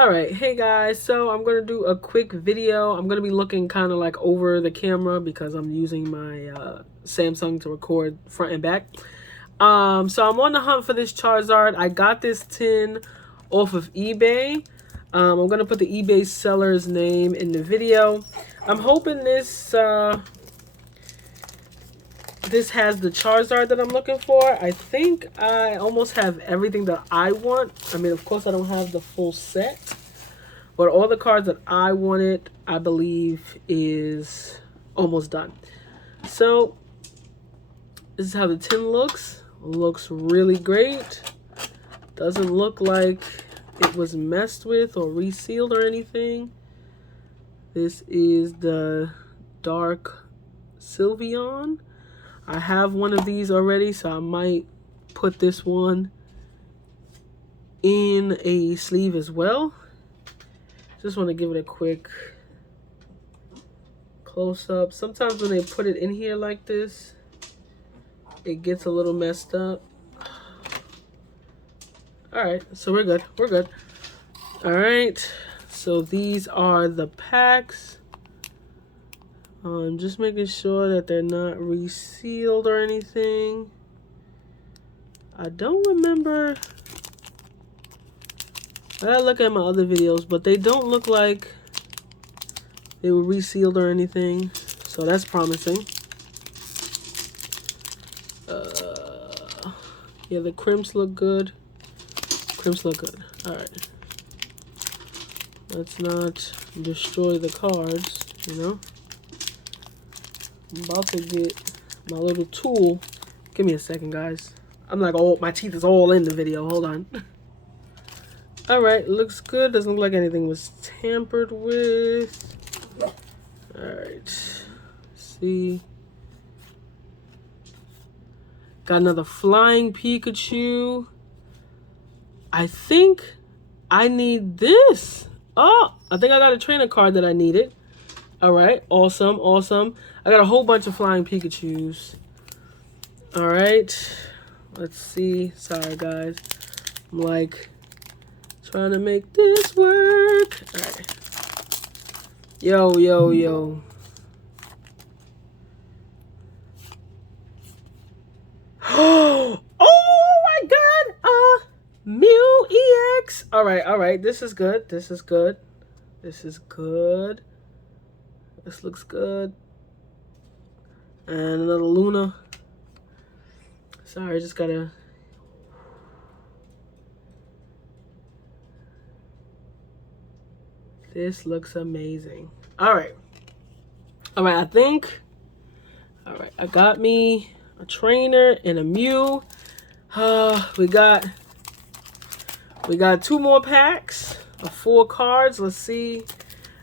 Alright, hey guys, so I'm going to do a quick video. I'm going to be looking kind of like over the camera because I'm using my Samsung to record front and back. So I'm on the hunt for this Charizard. I got this tin off of eBay. I'm going to put the eBay seller's name in the video. I'm hoping this has the Charizard that I'm looking for. I think I almost have everything that I want. I mean, of course, I don't have the full set. But all the cards that I wanted, I believe, is almost done. So, this is how the tin looks. Looks really great. Doesn't look like it was messed with or resealed or anything. This is the Dark Sylveon. I have one of these already, so I might put this one in a sleeve as well. Just want to give it a quick close-up. Sometimes when they put it in here like this, it gets a little messed up. Alright, so we're good. We're good. Alright, so these are the packs. Just making sure that they're not resealed or anything. I don't remember. I gotta look at my other videos, but they don't look like they were resealed or anything. So that's promising. Yeah, the crimps look good. Crimps look good. Alright. Let's not destroy the cards, you know. I'm about to get my little tool. Give me a second, guys. I'm like, oh, my teeth is all in the video. Hold on. Alright, looks good. Doesn't look like anything was tampered with. Alright. See. Got another flying Pikachu. I think I need this. Oh, I think I got a trainer card that I needed. Alright, awesome, awesome. I got a whole bunch of flying Pikachus. Alright. Let's see. Sorry, guys. I'm like trying to make this work. Alright. Yo, yo, yo. Oh my god! Mew EX! Alright, alright. This is good. This is good. This is good. This looks good. And another Luna. Sorry, I just gotta. This looks amazing. Alright. Alright, I think. Alright, I got me a trainer and a Mew. We got 2 more packs of 4 cards. Let's see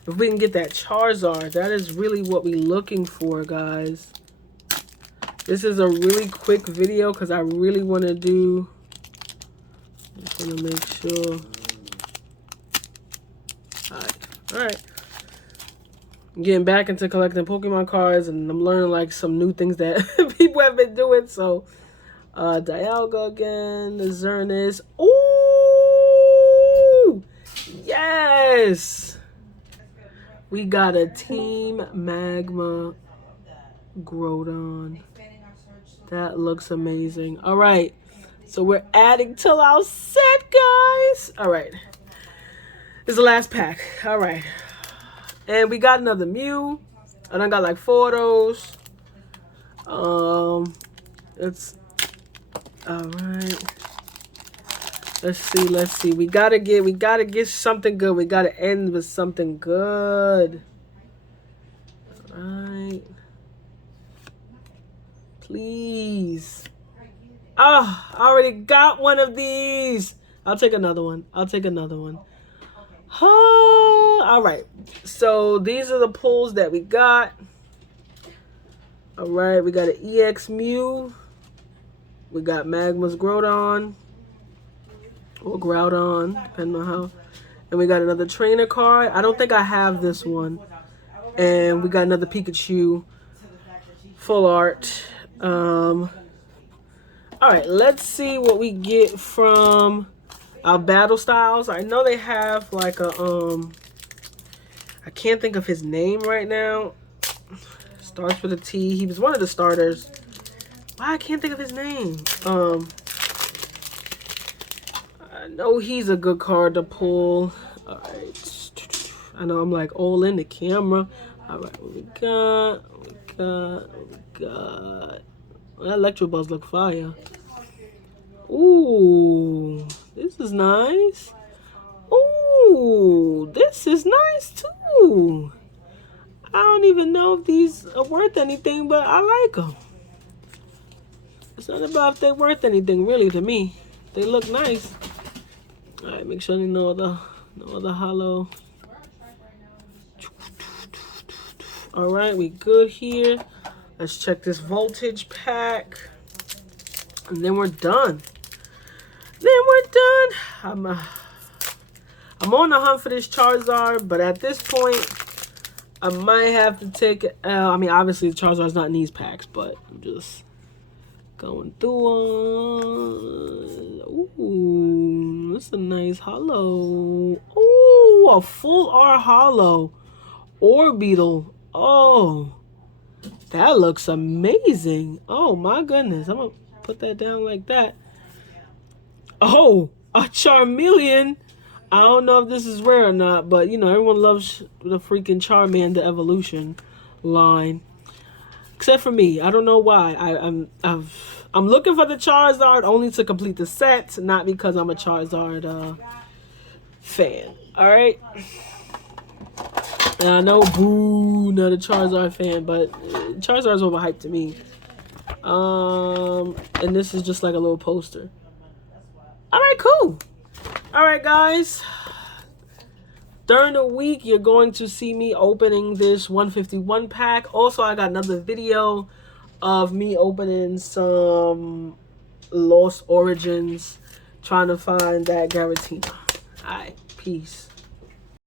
if we can get that Charizard. That is really what we're looking for, guys. This is a really quick video because I really want to do. I just want to make sure. Alright. I'm getting back into collecting Pokemon cards, and I'm learning like some new things that people have been doing. So, Dialga again, the Xerneas. Ooh! Yes! We got a Team Magma Groudon. That looks amazing. Alright. So we're adding to our set, guys. Alright. This is the last pack. Alright. And we got another Mew. I done got like 4 of those. It's alright. Let's see. We gotta get something good. We gotta end with something good. Alright. Please. Ah, I already got one of these. I'll take another one. Alright. So these are the pulls that we got. Alright, we got an EX Mew. We got Magma's Groudon. Or Groudon, depending on how. And we got another trainer card. I don't think I have this one. And we got another Pikachu. Full art. Alright, let's see what we get from battle styles. I know they have like a I can't think of his name right now. Starts with a T. He was one of the starters. Why I can't think of his name. I know he's a good card to pull. All right. I know I'm like all in the camera. All right, what we got? Well, that Electro Buzz look fire. Ooh, this is nice. Ooh, this is nice too. I don't even know if these are worth anything, but I like them. It's not about if they're worth anything, really, to me. They look nice. All right, make sure you know the hollow. All right, we good here. Let's check this voltage pack, and then we're done. I'm on the hunt for this Charizard, but at this point, I might have to take it. I mean, obviously, the Charizard's not in these packs, but I'm just going through. Ooh, this is a nice hollow. Ooh, a full R hollow. Orbeetle. Oh, that looks amazing. Oh, my goodness. I'm going to put that down like that. Oh, a Charmeleon. I don't know if this is rare or not, but, you know, everyone loves the freaking Charmander evolution line. Except for me. I don't know why. I'm looking for the Charizard only to complete the set, not because I'm a Charizard fan. All right? And I know, boo, not a Charizard fan, but Charizard's overhyped to me. And this is just like a little poster. All right, cool. All right, guys. During the week, you're going to see me opening this 151 pack. Also, I got another video of me opening some Lost Origins, trying to find that Garatina. All right, peace.